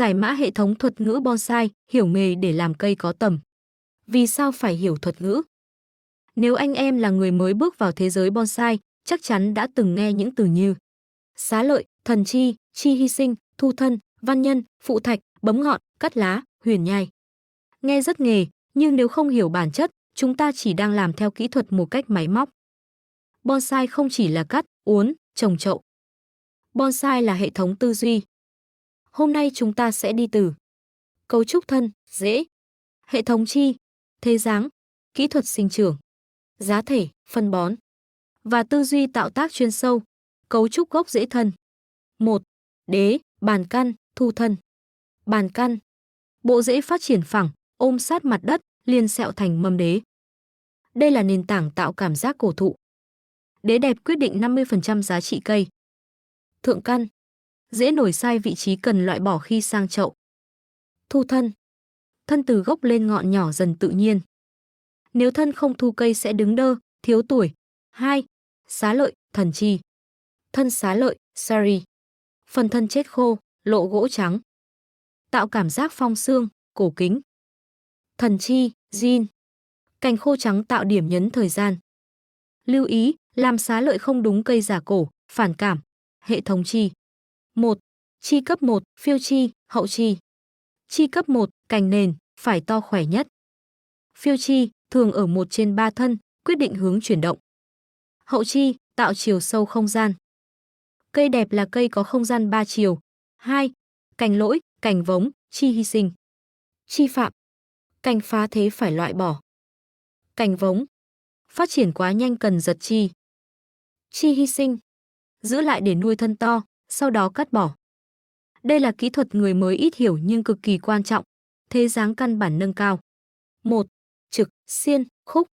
Giải mã hệ thống thuật ngữ bonsai, hiểu nghề để làm cây có tầm. Vì sao phải hiểu thuật ngữ? Nếu anh em là người mới bước vào thế giới bonsai, chắc chắn đã từng nghe những từ như xá lợi, thần chi, chi hy sinh, thu thân, văn nhân, phụ thạch, bấm ngọn, cắt lá, huyền nhai. Nghe rất nghề, nhưng nếu không hiểu bản chất, chúng ta chỉ đang làm theo kỹ thuật một cách máy móc. Bonsai không chỉ là cắt, uốn, trồng chậu. Bonsai là hệ thống tư duy. Hôm nay chúng ta sẽ đi từ cấu trúc thân, rễ, hệ thống chi, thế dáng, kỹ thuật sinh trưởng, giá thể, phân bón và tư duy tạo tác chuyên sâu, cấu trúc gốc rễ thân. 1. Đế, bàn căn, thu thân. Bàn căn, bộ rễ phát triển phẳng, ôm sát mặt đất, liên sẹo thành mầm đế. Đây là nền tảng tạo cảm giác cổ thụ. Đế đẹp quyết định 50% giá trị cây. Thượng căn, rễ nổi sai vị trí cần loại bỏ khi sang chậu. Thu thân, thân từ gốc lên ngọn nhỏ dần tự nhiên. Nếu thân không thu cây sẽ đứng đơ, thiếu tuổi. 2. Xá lợi, thần chi. Thân xá lợi, sari. Phần thân chết khô, lộ gỗ trắng. Tạo cảm giác phong xương, cổ kính. Thần chi, zin. Cành khô trắng tạo điểm nhấn thời gian. Lưu ý, làm xá lợi không đúng cây giả cổ, phản cảm. Hệ thống chi. 1. Chi cấp 1, phiêu chi, hậu chi. Chi cấp 1, cành nền, phải to khỏe nhất. Phiêu chi, thường ở 1/3 thân, quyết định hướng chuyển động. Hậu chi, tạo chiều sâu không gian. Cây đẹp là cây có không gian 3 chiều. 2. Cành lỗi, cành vống, chi hy sinh. Chi phạm, cành phá thế phải loại bỏ. Cành vống, phát triển quá nhanh cần giật chi. Chi hy sinh, giữ lại để nuôi thân to, sau đó cắt bỏ. Đây là kỹ thuật người mới ít hiểu nhưng cực kỳ quan trọng. Thế dáng căn bản nâng cao. 1. Trực, xiên, khúc.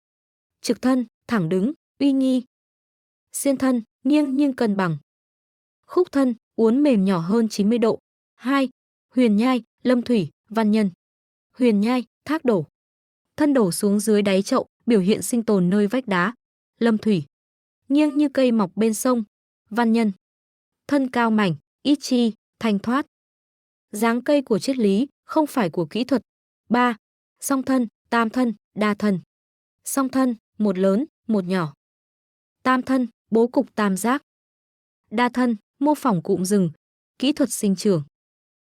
Trực thân, thẳng đứng, uy nghi. Xiên thân, nghiêng nhưng cân bằng. Khúc thân, uốn mềm nhỏ hơn 90 độ. 2. Huyền nhai, lâm thủy, văn nhân. Huyền nhai, thác đổ. Thân đổ xuống dưới đáy chậu, biểu hiện sinh tồn nơi vách đá. Lâm thủy, nghiêng như cây mọc bên sông. Văn nhân, thân cao mảnh, ít chi, thanh thoát. Dáng cây của triết lý, không phải của kỹ thuật. 3. Song thân, tam thân, đa thân. Song thân, một lớn, một nhỏ. Tam thân, bố cục tam giác. Đa thân, mô phỏng cụm rừng. Kỹ thuật sinh trưởng.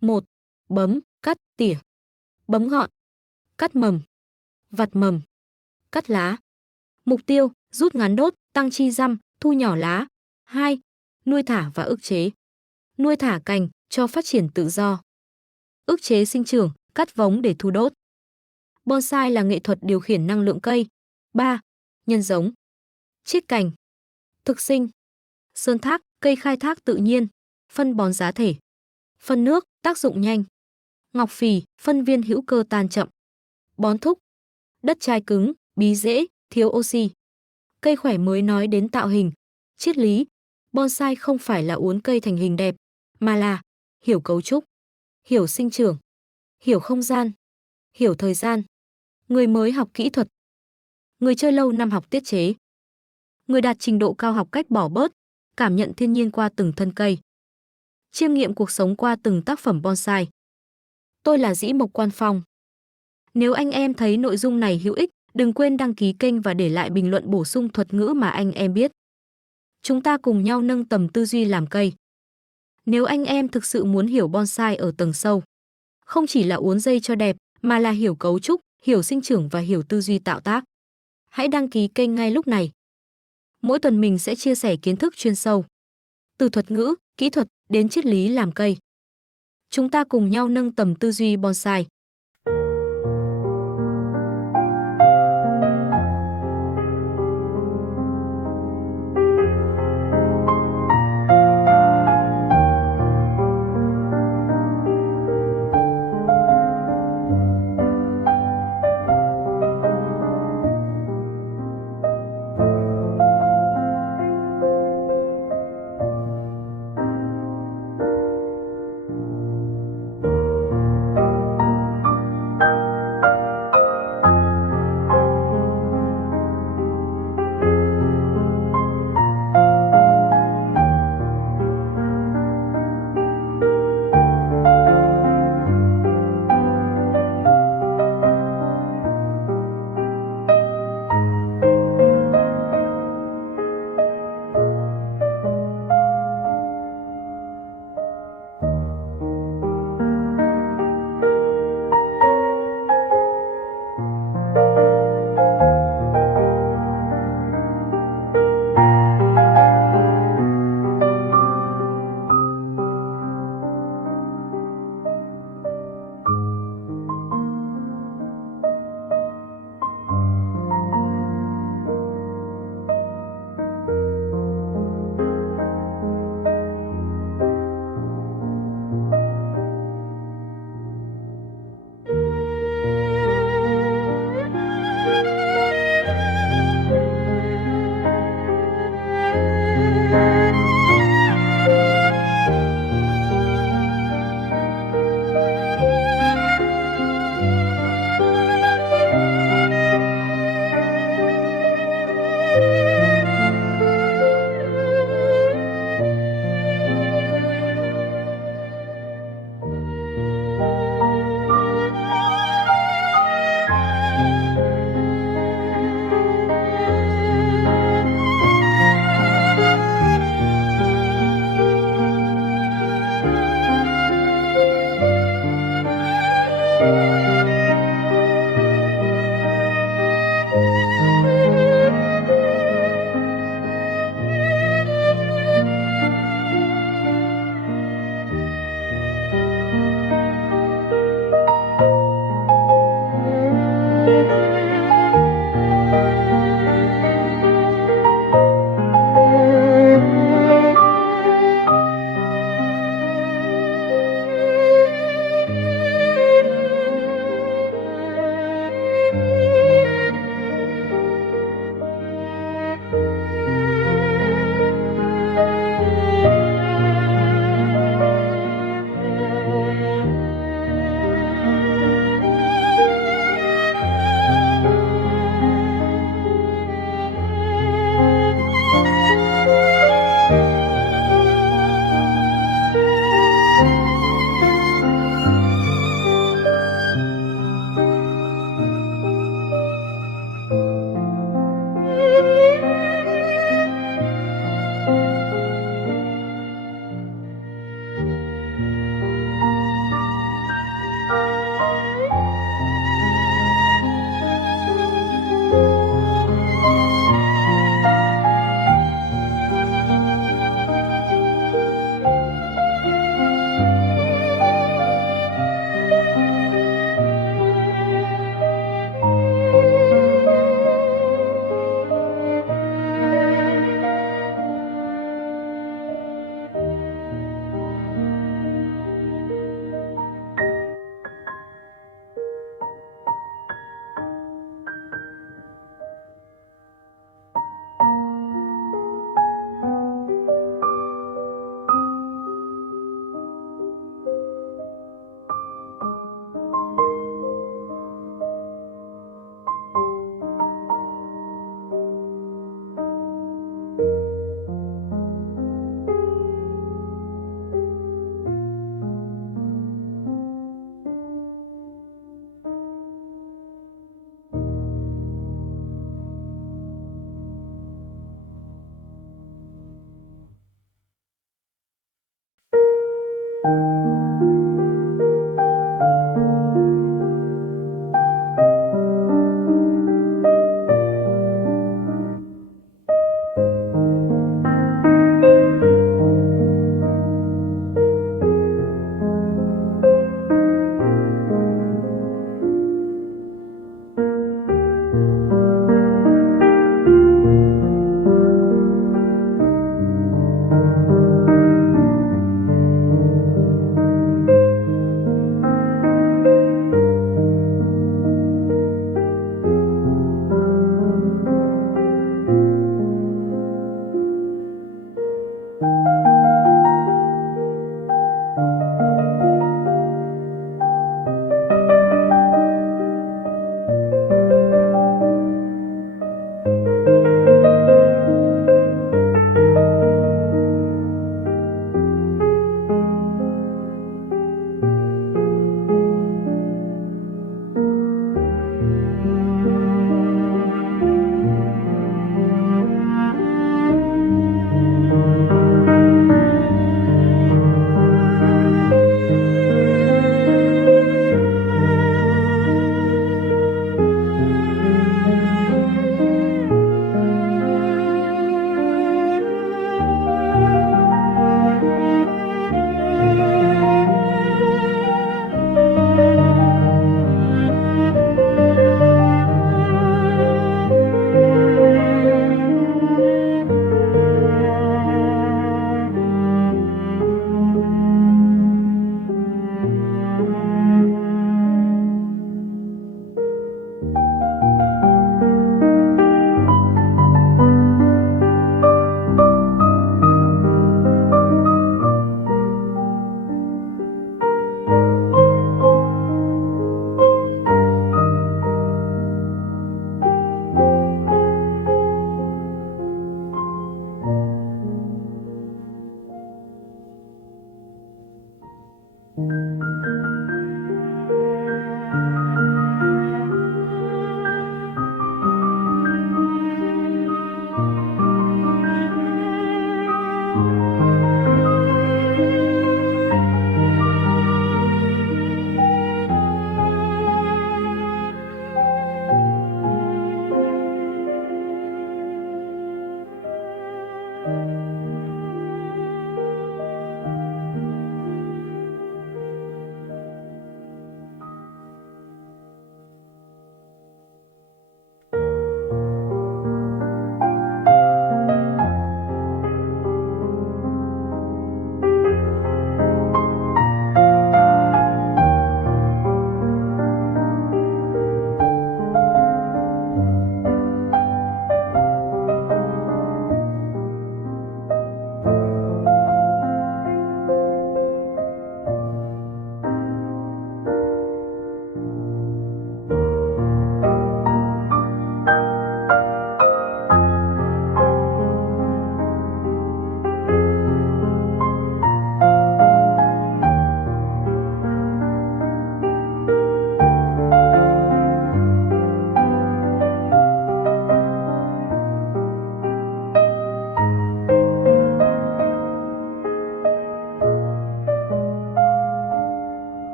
1. Bấm, cắt, tỉa. Bấm ngọn, cắt mầm, vặt mầm, cắt lá. Mục tiêu, rút ngắn đốt, tăng chi răm, thu nhỏ lá. 2. Nuôi thả và ức chế. Nuôi thả cành, cho phát triển tự do. Ức chế sinh trưởng, cắt vống để thu đốt. Bonsai là nghệ thuật điều khiển năng lượng cây. 3. Nhân giống. Chiết cành. Thực sinh. Sơn thác, cây khai thác tự nhiên. Phân bón giá thể. Phân nước, tác dụng nhanh. Ngọc phì, phân viên hữu cơ tan chậm. Bón thúc. Đất chai cứng, bí rễ, thiếu oxy. Cây khỏe mới nói đến tạo hình. Triết lý. Bonsai không phải là uốn cây thành hình đẹp, mà là hiểu cấu trúc, hiểu sinh trưởng, hiểu không gian, hiểu thời gian. Người mới học kỹ thuật, người chơi lâu năm học tiết chế, người đạt trình độ cao học cách bỏ bớt, cảm nhận thiên nhiên qua từng thân cây, chiêm nghiệm cuộc sống qua từng tác phẩm bonsai. Tôi là Dĩ Mộc Quan Phong. Nếu anh em thấy nội dung này hữu ích, đừng quên đăng ký kênh và để lại bình luận bổ sung thuật ngữ mà anh em biết. Chúng ta cùng nhau nâng tầm tư duy làm cây. Nếu anh em thực sự muốn hiểu bonsai ở tầng sâu, không chỉ là uốn dây cho đẹp, mà là hiểu cấu trúc, hiểu sinh trưởng và hiểu tư duy tạo tác, hãy đăng ký kênh ngay lúc này. Mỗi tuần mình sẽ chia sẻ kiến thức chuyên sâu, từ thuật ngữ, kỹ thuật đến triết lý làm cây. Chúng ta cùng nhau nâng tầm tư duy bonsai.